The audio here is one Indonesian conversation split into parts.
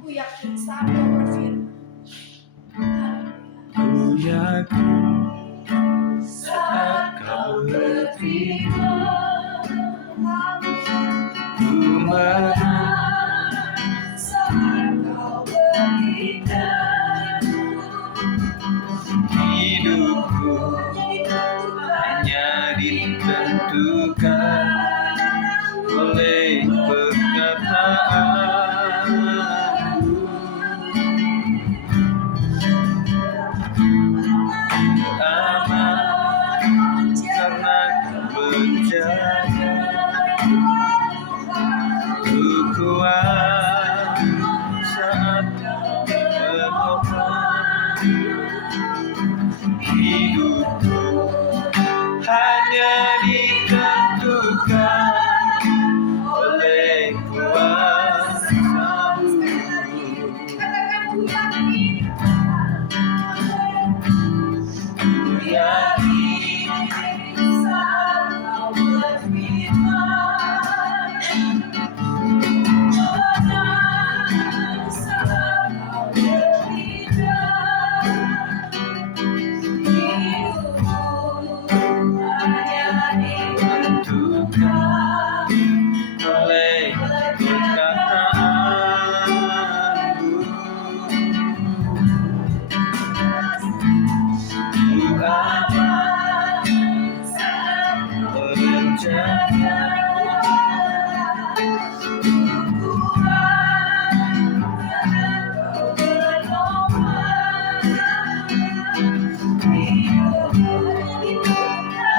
Ku yakin saat Kau berfirman. Ku yakin saat Kau berfirman, ku menang saat Kau bertindak. Hidupku hanya ditentukan oleh perkataanmu. Aman karena Kau berjaga. Ku kuat saat Kau berkorban. Hidupku hanya ditentukan oleh kuasa-Mu. Ku yakin saat Kau berfirman, menang saat Kau bertindak. Hidupku hanya ditentukan oleh perkataanmu. Ku aman saat Kau berjaga. Ku kuat saat Kau berkorban. Hidupku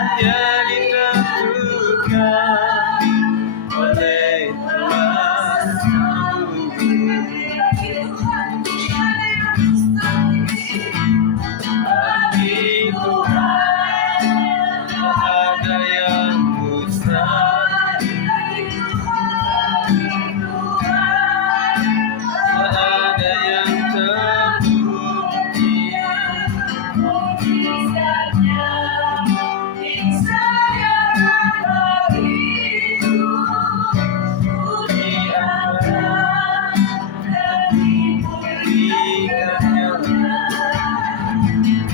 hanya ditentukan oleh kuasa-Mu. Bagi Tuhan tak ada yang mustahil, tak ada yang terbukti. Mukjizatnya bagiku, ku diangkat dan dipulihkannya.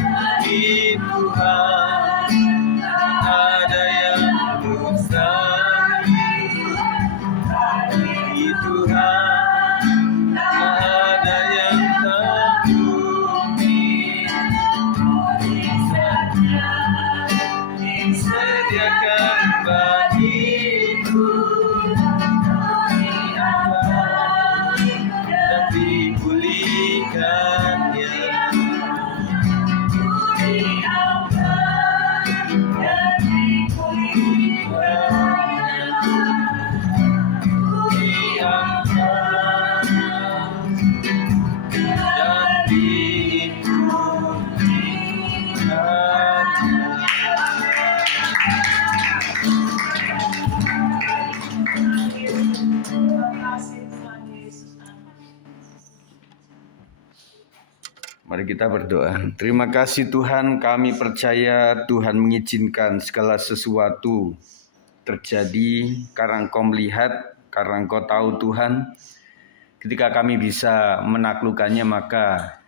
Bagi Tuhan tak ada yang mustahil. Bagi Tuhan tak ada yang terbukti. Mukjizatnya disediakan bagiku, diangkat dan dipulihkannya. Mari kita berdoa. Terima kasih Tuhan, kami percaya Tuhan mengizinkan segala sesuatu terjadi karena Engkau melihat, karena Engkau tahu Tuhan. Ketika kami bisa menaklukkannya, maka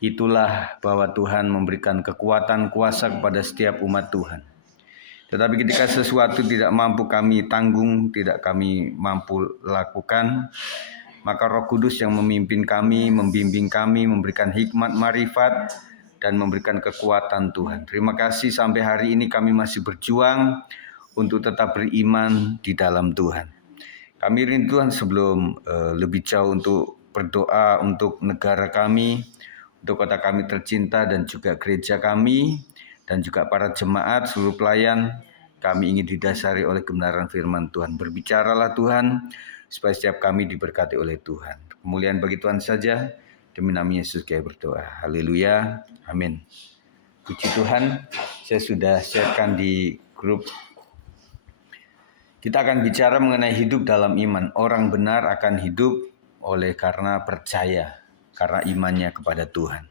itulah bahwa Tuhan memberikan kekuatan kuasa kepada setiap umat Tuhan. Tetapi ketika sesuatu tidak mampu kami tanggung, tidak kami mampu lakukan, maka Roh Kudus yang memimpin kami, membimbing kami, memberikan hikmat, marifat, dan memberikan kekuatan Tuhan. Terima kasih sampai hari ini kami masih berjuang untuk tetap beriman di dalam Tuhan. Kami rindu Tuhan sebelum lebih jauh untuk berdoa untuk negara kami, untuk kota kami tercinta dan juga gereja kami, dan juga para jemaat, seluruh pelayan, kami ingin didasari oleh kebenaran firman Tuhan. Berbicaralah Tuhan, supaya setiap kami diberkati oleh Tuhan. Kemuliaan bagi Tuhan saja, demi nama Yesus kami berdoa. Haleluya, amin. Puji Tuhan, saya sudah sharekan di grup. Kita akan bicara mengenai hidup dalam iman. Orang benar akan hidup oleh karena percaya, karena imannya kepada Tuhan.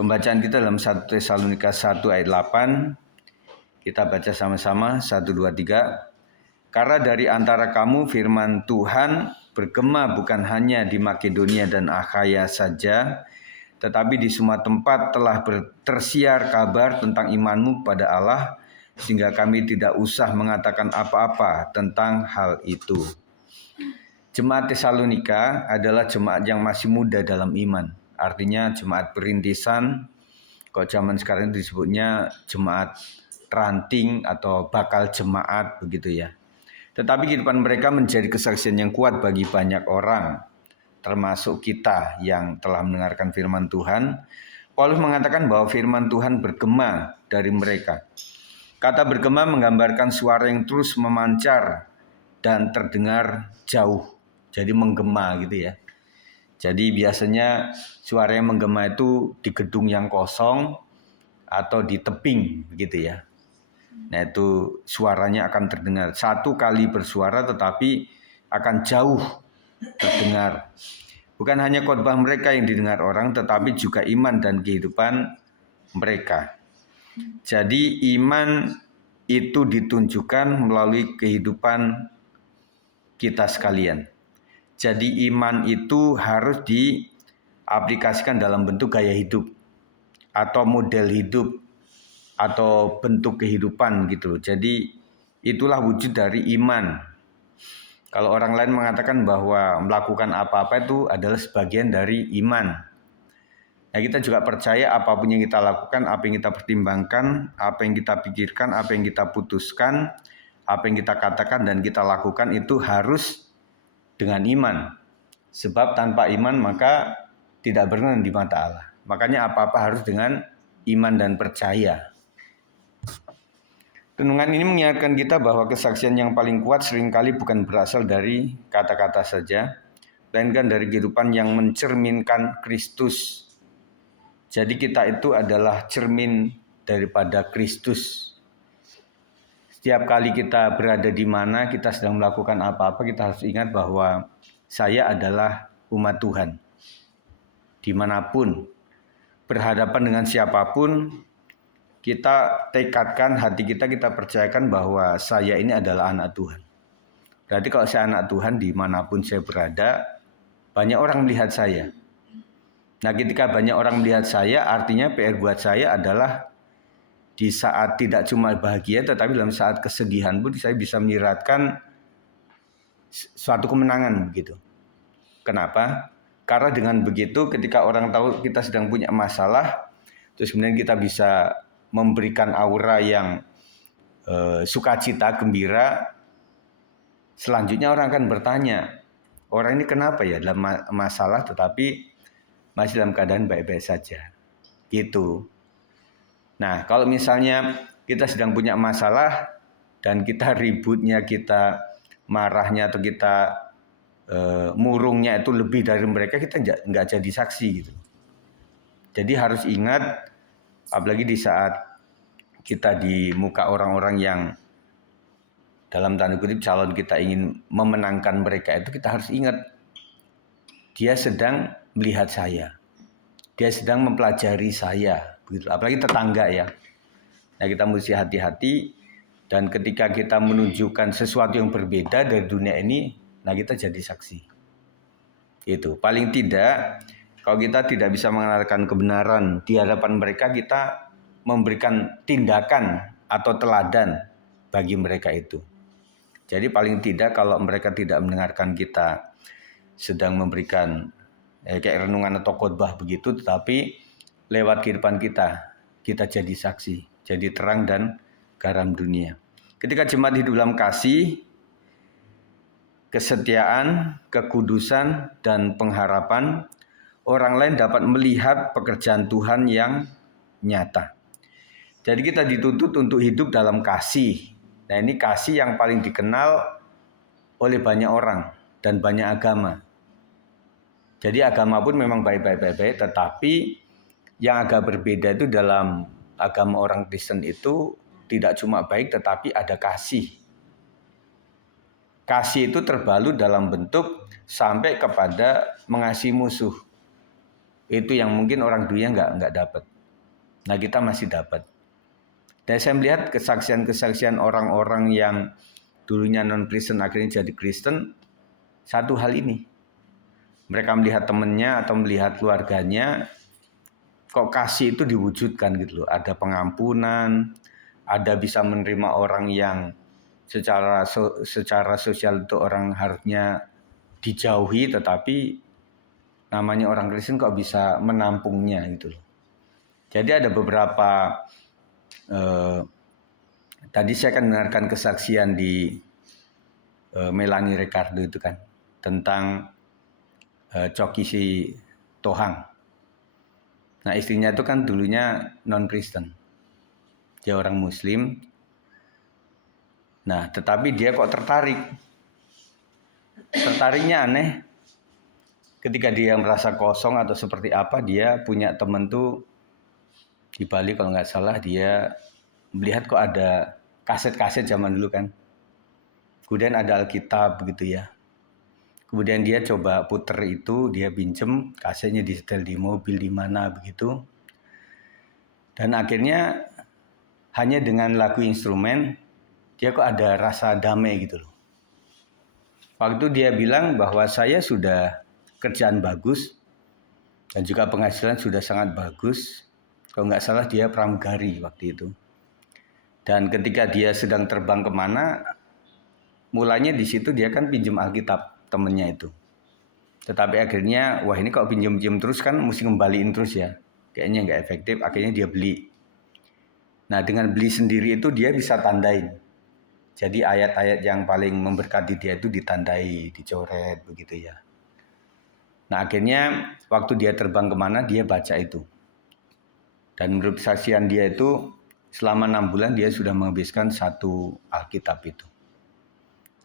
Pembacaan kita dalam 1 Tesalonika 1 ayat 8. Kita baca sama-sama, 1, 2, 3. Karena dari antara kamu firman Tuhan bergema bukan hanya di Makedonia dan Akhaya saja, tetapi di semua tempat telah tersiar kabar tentang imanmu kepada Allah, sehingga kami tidak usah mengatakan apa-apa tentang hal itu. Jemaat Tesalonika adalah jemaat yang masih muda dalam iman. Artinya jemaat perintisan, kalau zaman sekarang disebutnya jemaat ranting atau bakal jemaat begitu ya. Tetapi kehidupan mereka menjadi kesaksian yang kuat bagi banyak orang, termasuk kita yang telah mendengarkan firman Tuhan. Paulus mengatakan bahwa firman Tuhan bergema dari mereka. Kata bergema menggambarkan suara yang terus memancar dan terdengar jauh. Jadi menggema gitu ya. Jadi biasanya suara yang menggema itu di gedung yang kosong atau di tebing begitu ya. Nah itu suaranya akan terdengar. Satu kali bersuara tetapi akan jauh terdengar. Bukan hanya khotbah mereka yang didengar orang, tetapi juga iman dan kehidupan mereka. Jadi iman itu ditunjukkan melalui kehidupan kita sekalian. Jadi iman itu harus diaplikasikan dalam bentuk gaya hidup atau model hidup atau bentuk kehidupan gitu. Jadi itulah wujud dari iman. Kalau orang lain mengatakan bahwa melakukan apa-apa itu adalah sebagian dari iman. Nah, kita juga percaya apapun yang kita lakukan, apa yang kita pertimbangkan, apa yang kita pikirkan, apa yang kita putuskan, apa yang kita katakan dan kita lakukan itu harus dengan iman. Sebab tanpa iman maka tidak berkenan di mata Allah. Makanya apa-apa harus dengan iman dan percaya. Renungan ini mengingatkan kita bahwa kesaksian yang paling kuat seringkali bukan berasal dari kata-kata saja, melainkan dari kehidupan yang mencerminkan Kristus. Jadi kita itu adalah cermin daripada Kristus. Setiap kali kita berada di mana, kita sedang melakukan apa-apa, kita harus ingat bahwa saya adalah umat Tuhan. Dimanapun, berhadapan dengan siapapun, kita tekadkan hati kita percayakan bahwa saya ini adalah anak Tuhan. Berarti kalau saya anak Tuhan, dimanapun saya berada, banyak orang melihat saya. Nah ketika banyak orang melihat saya, artinya PR buat saya adalah di saat tidak cuma bahagia, tetapi dalam saat kesedihan pun saya bisa menyiratkan suatu kemenangan begitu. Kenapa? Karena dengan begitu ketika orang tahu kita sedang punya masalah, terus kemudian kita bisa memberikan aura yang sukacita, gembira, selanjutnya orang akan bertanya, orang ini kenapa ya dalam masalah tetapi masih dalam keadaan baik-baik saja. Gitu. Nah, kalau misalnya kita sedang punya masalah dan kita ributnya, kita marahnya atau kita murungnya itu lebih dari mereka, kita nggak jadi saksi gitu. Jadi harus ingat, apalagi di saat kita di muka orang-orang yang dalam tanda kutip calon kita ingin memenangkan mereka itu, kita harus ingat dia sedang melihat saya, dia sedang mempelajari saya. Begitu. Apalagi tetangga ya. Nah kita mesti hati-hati dan ketika kita menunjukkan sesuatu yang berbeda dari dunia ini, nah kita jadi saksi. Itu paling tidak kalau kita tidak bisa mengenalkan kebenaran di hadapan mereka, kita memberikan tindakan atau teladan bagi mereka itu. Jadi paling tidak kalau mereka tidak mendengarkan kita sedang memberikan kayak renungan atau khotbah begitu, tetapi lewat kehidupan kita jadi saksi, jadi terang dan garam dunia. Ketika jemaat hidup dalam kasih, kesetiaan, kekudusan, dan pengharapan, orang lain dapat melihat pekerjaan Tuhan yang nyata. Jadi kita dituntut untuk hidup dalam kasih. Nah ini kasih yang paling dikenal oleh banyak orang dan banyak agama. Jadi agama pun memang baik-baik, tetapi yang agak berbeda itu dalam agama orang Kristen itu tidak cuma baik tetapi ada kasih. Kasih itu terbalut dalam bentuk sampai kepada mengasihi musuh. Itu yang mungkin orang dunia nggak dapat. Nah kita masih dapat. Dan saya melihat kesaksian-kesaksian orang-orang yang dulunya non-Kristen akhirnya jadi Kristen, satu hal ini. Mereka melihat temannya atau melihat keluarganya, kok kasih itu diwujudkan gitu loh. Ada pengampunan, ada bisa menerima orang yang secara sosial itu orang harusnya dijauhi, tetapi namanya orang Kristen kok bisa menampungnya gitu loh. Jadi ada beberapa tadi saya akan mendengarkan kesaksian di Melanie Ricardo itu kan tentang Choky Sitohang. Nah istrinya itu kan dulunya non-Kristen, dia orang Muslim. Nah tetapi dia kok tertariknya aneh. Ketika dia merasa kosong atau seperti apa, dia punya teman tuh di Bali kalau nggak salah, dia melihat kok ada kaset-kaset zaman dulu kan. Kemudian ada Alkitab begitu ya. Kemudian dia coba puter itu, dia pinjem kasetnya disetel di mobil di mana begitu. Dan akhirnya hanya dengan lagu instrumen dia kok ada rasa damai gitu loh. Waktu dia bilang bahwa saya sudah kerjaan bagus dan juga penghasilan sudah sangat bagus. Kalau nggak salah dia pramugari waktu itu. Dan ketika dia sedang terbang kemana, mulanya di situ dia kan pinjam Alkitab temennya itu. Tetapi akhirnya, wah ini kalau pinjam-pinjam terus kan mesti ngembaliin terus ya. Kayaknya nggak efektif, akhirnya dia beli. Nah dengan beli sendiri itu dia bisa tandain. Jadi ayat-ayat yang paling memberkati dia itu ditandai, dicoret begitu ya. Nah akhirnya waktu dia terbang kemana dia baca itu. Dan menurut kesaksian dia itu selama 6 bulan dia sudah menghabiskan 1 Alkitab itu.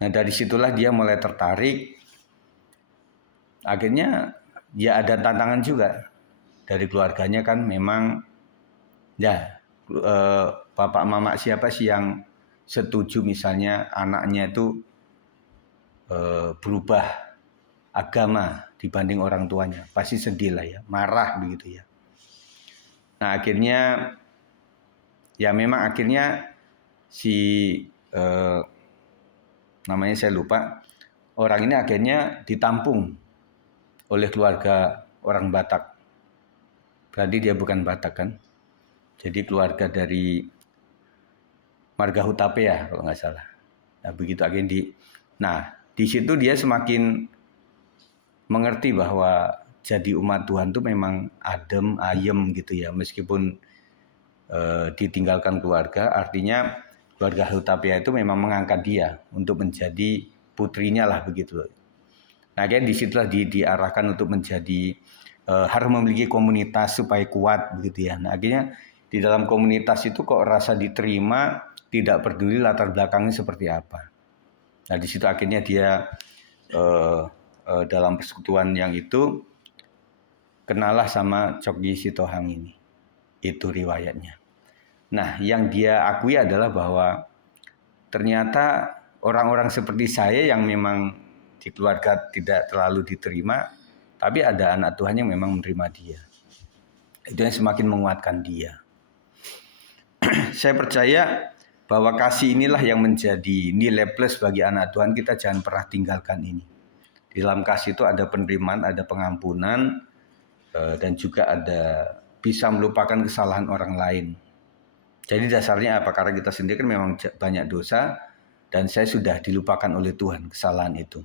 Nah dari situlah dia mulai tertarik. Akhirnya ya ada tantangan juga dari keluarganya kan memang ya bapak mama siapa sih yang setuju misalnya anaknya itu berubah agama dibanding orang tuanya, pasti sedih lah ya, marah begitu ya. Nah akhirnya ya memang akhirnya si namanya saya lupa, orang ini akhirnya ditampung oleh keluarga orang Batak. Berarti dia bukan Batak kan? Jadi keluarga dari Marga Hutape ya kalau nggak salah. Nah begitu akhirnya di situ dia semakin mengerti bahwa jadi umat Tuhan itu memang adem, ayem gitu ya. Meskipun ditinggalkan keluarga, artinya keluarga Hutapea itu memang mengangkat dia untuk menjadi putrinya lah begitu. Nah, akhirnya disitulah diarahkan untuk menjadi harus memiliki komunitas supaya kuat begitu ya. Nah, akhirnya di dalam komunitas itu kok rasa diterima, tidak peduli latar belakangnya seperti apa. Nah, di situ akhirnya dia dalam persekutuan yang itu kenalah sama Choky Sitohang ini. Itu riwayatnya. Nah, yang dia akui adalah bahwa ternyata orang-orang seperti saya yang memang di keluarga tidak terlalu diterima, tapi ada anak Tuhan yang memang menerima dia. Itu yang semakin menguatkan dia. Saya percaya bahwa kasih inilah yang menjadi nilai plus bagi anak Tuhan. Kita jangan pernah tinggalkan ini. Di dalam kasih itu ada penerimaan, ada pengampunan, dan juga ada bisa melupakan kesalahan orang lain. Jadi dasarnya apa? Karena kita sendiri kan memang banyak dosa, dan saya sudah dilupakan oleh Tuhan kesalahan itu.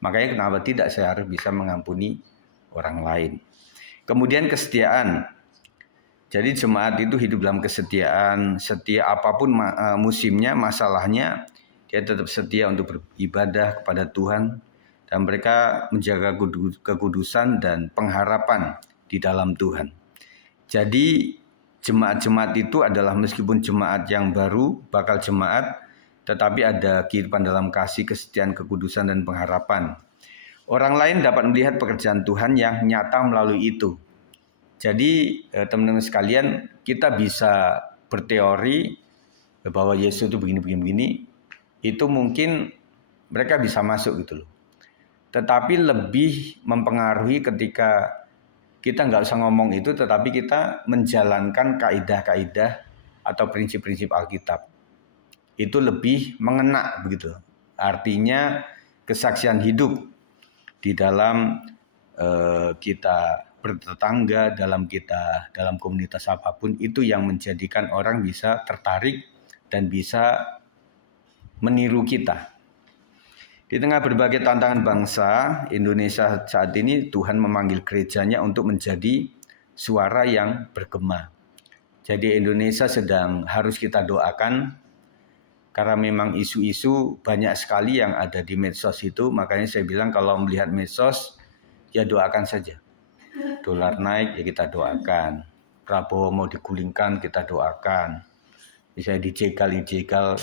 Makanya kenapa tidak saya harus bisa mengampuni orang lain. Kemudian kesetiaan. Jadi jemaat itu hidup dalam kesetiaan. Setia apapun musimnya, masalahnya, dia tetap setia untuk beribadah kepada Tuhan. Dan mereka menjaga kekudusan dan pengharapan di dalam Tuhan. Jadi jemaat-jemaat itu adalah meskipun jemaat yang baru, bakal jemaat, tetapi ada kehidupan dalam kasih, kesetiaan, kekudusan, dan pengharapan. Orang lain dapat melihat pekerjaan Tuhan yang nyata melalui itu. Jadi teman-teman sekalian, kita bisa berteori bahwa Yesus itu begini-begini, itu mungkin mereka bisa masuk gitu loh. Tetapi lebih mempengaruhi ketika kita nggak usah ngomong itu, tetapi kita menjalankan kaidah-kaidah atau prinsip-prinsip Alkitab. Itu lebih mengena begitu. Artinya kesaksian hidup di dalam kita bertetangga, dalam komunitas apapun, itu yang menjadikan orang bisa tertarik dan bisa meniru kita. Di tengah berbagai tantangan bangsa, Indonesia saat ini Tuhan memanggil gerejanya untuk menjadi suara yang bergema. Jadi Indonesia sedang harus kita doakan, karena memang isu-isu banyak sekali yang ada di medsos itu. Makanya saya bilang kalau melihat medsos, ya doakan saja. Dolar naik, ya kita doakan. Prabowo mau digulingkan, kita doakan. Misalnya dijegal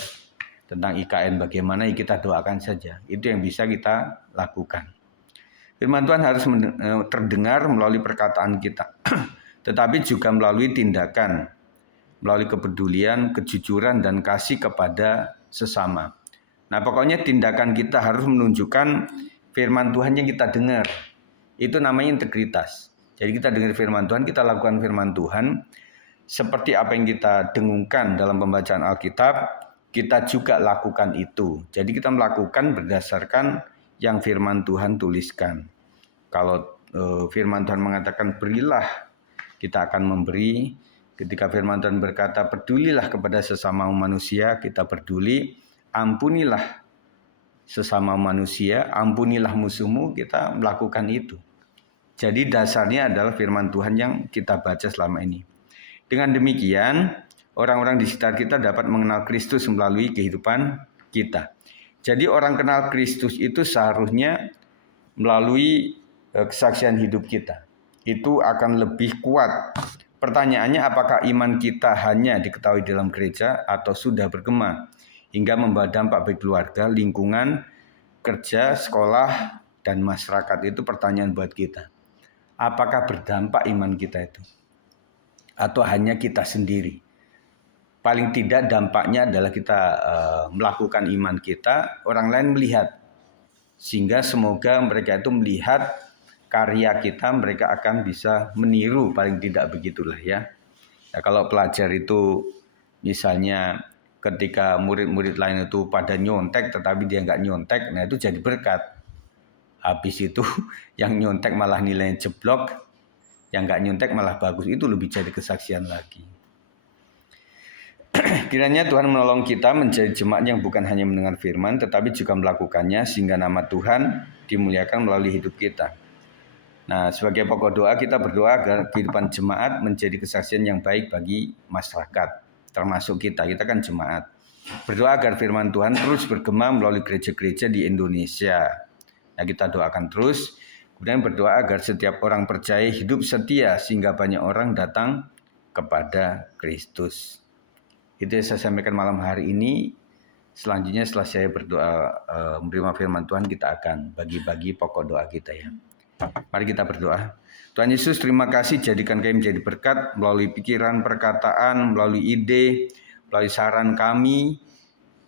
tentang IKN bagaimana, ya kita doakan saja. Itu yang bisa kita lakukan. Firman Tuhan harus terdengar melalui perkataan kita, tetapi juga melalui tindakan, melalui kepedulian, kejujuran, dan kasih kepada sesama. Nah, pokoknya tindakan kita harus menunjukkan firman Tuhan yang kita dengar. Itu namanya integritas. Jadi kita dengar firman Tuhan, kita lakukan firman Tuhan, seperti apa yang kita dengungkan dalam pembacaan Alkitab, kita juga lakukan itu. Jadi kita melakukan berdasarkan yang firman Tuhan tuliskan. Kalau firman Tuhan mengatakan berilah, kita akan memberi. Ketika firman Tuhan berkata pedulilah kepada sesama manusia, kita peduli. Ampunilah sesama manusia, ampunilah musuhmu, kita melakukan itu. Jadi dasarnya adalah firman Tuhan yang kita baca selama ini. Dengan demikian, orang-orang di sekitar kita dapat mengenal Kristus melalui kehidupan kita. Jadi orang kenal Kristus itu seharusnya melalui kesaksian hidup kita. Itu akan lebih kuat. Pertanyaannya, apakah iman kita hanya diketahui dalam gereja atau sudah bergema hingga membawa dampak bagi keluarga, lingkungan, kerja, sekolah, dan masyarakat? Itu pertanyaan buat kita. Apakah berdampak iman kita itu? Atau hanya kita sendiri? Paling tidak dampaknya adalah kita melakukan iman kita, orang lain melihat. Sehingga semoga mereka itu melihat karya kita, mereka akan bisa meniru, paling tidak begitulah ya. Nah, kalau pelajar itu misalnya ketika murid-murid lain itu pada nyontek tetapi dia nggak nyontek, nah itu jadi berkat. Habis itu yang nyontek malah nilainya jeblok, yang nggak nyontek malah bagus, itu lebih jadi kesaksian lagi. Kiranya Tuhan menolong kita menjadi jemaat yang bukan hanya mendengar firman tetapi juga melakukannya, sehingga nama Tuhan dimuliakan melalui hidup kita. Nah, sebagai pokok doa kita berdoa agar kehidupan jemaat menjadi kesaksian yang baik bagi masyarakat, termasuk kita kan jemaat. Berdoa agar firman Tuhan terus bergema melalui gereja-gereja di Indonesia. Nah, kita doakan terus. Kemudian berdoa agar setiap orang percaya hidup setia sehingga banyak orang datang kepada Kristus. Itu yang saya sampaikan malam hari ini. Selanjutnya setelah saya berdoa menerima firman Tuhan, kita akan bagi-bagi pokok doa kita ya. Mari kita berdoa. Tuhan Yesus, terima kasih jadikan kami menjadi berkat melalui pikiran, perkataan, melalui ide, melalui saran kami,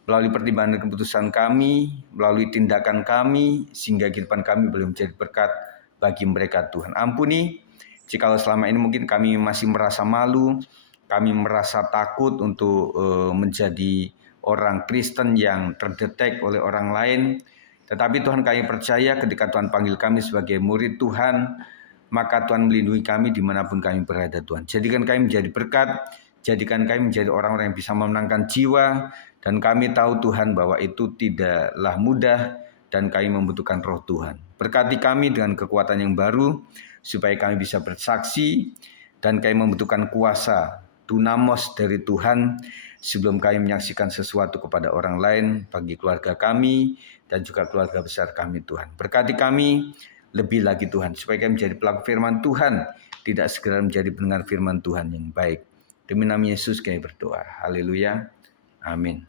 melalui pertimbangan dan keputusan kami, melalui tindakan kami, sehingga kehidupan kami boleh menjadi berkat bagi mereka Tuhan. Ampuni jikalau selama ini mungkin kami masih merasa malu, kami merasa takut untuk menjadi orang Kristen yang terdetek oleh orang lain. Tetapi Tuhan, kami percaya ketika Tuhan panggil kami sebagai murid Tuhan, maka Tuhan melindungi kami dimanapun kami berada Tuhan. Jadikan kami menjadi berkat, jadikan kami menjadi orang-orang yang bisa memenangkan jiwa, dan kami tahu Tuhan bahwa itu tidaklah mudah dan kami membutuhkan roh Tuhan. Berkati kami dengan kekuatan yang baru, supaya kami bisa bersaksi, dan kami membutuhkan kuasa, dunamos dari Tuhan, sebelum kami menyaksikan sesuatu kepada orang lain, bagi keluarga kami, dan juga keluarga besar kami Tuhan. Berkati kami lebih lagi Tuhan, supaya kami menjadi pelaku firman Tuhan, tidak segera menjadi pendengar firman Tuhan yang baik. Demi nama Yesus kami berdoa. Haleluya. Amin.